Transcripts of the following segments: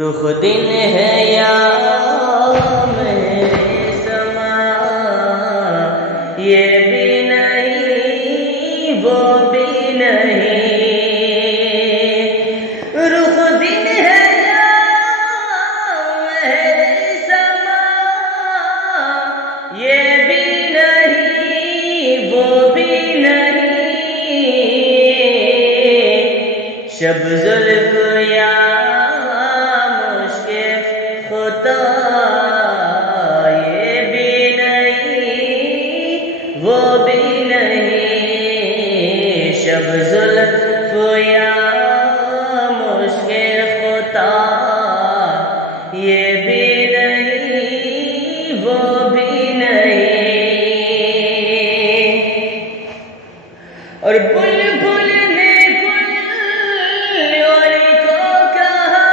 رخ دن ہے یا میرے سما، یہ بھی نہیں وہ بھی نہیں۔ رخ دن ہے یا میرے سما، یہ بھی نہیں وہ بھی نہیں۔ شب زلف یا یہ بھی نہیں وہ بھی نہیں۔ شب زلف یا مشکل خطا، یہ بھی نہیں وہ بھی نہیں۔ اور بلبل نے گل کو کہا،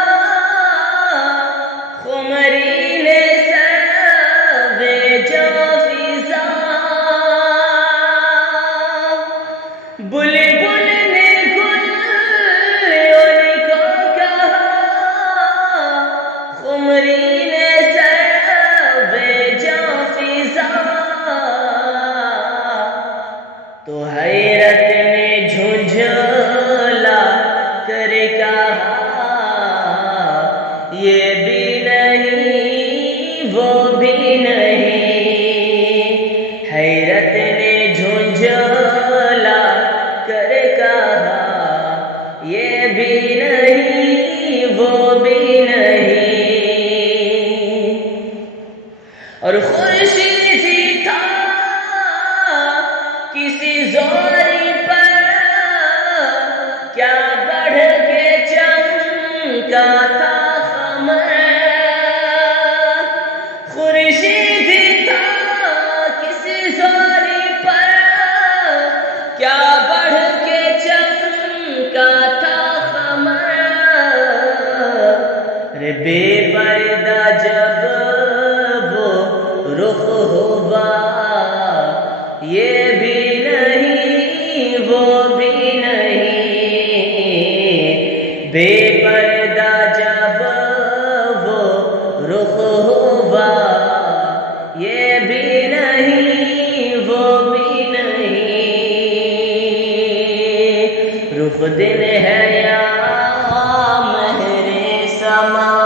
خمری بلبل نے گل کو کہا، خمری نے سر بھیجا فضا، تو حیرت نے جھنجھلا کر کہا، یہ بھی نہیں وہ بھی نہیں۔ حیرت نے جھنجھلا کر کہا، یہ بھی نہیں وہ بھی نہیں۔ اور خورشید تھا کسی زوری پر، کیا بڑھ کے چمکا تھا خمر۔ خورشید تھا کسی زوری پر، کیا بڑھ کے چمکا تھا خمر۔ بے پردہ جب وہ رخ ہوا، یہ بھی نہیں وہ بھی نہیں۔ بے پردہ جب وہ رخ ہوا، یہ بھی نہیں وہ بھی نہیں۔ رخ دن ہے یا مہر سما،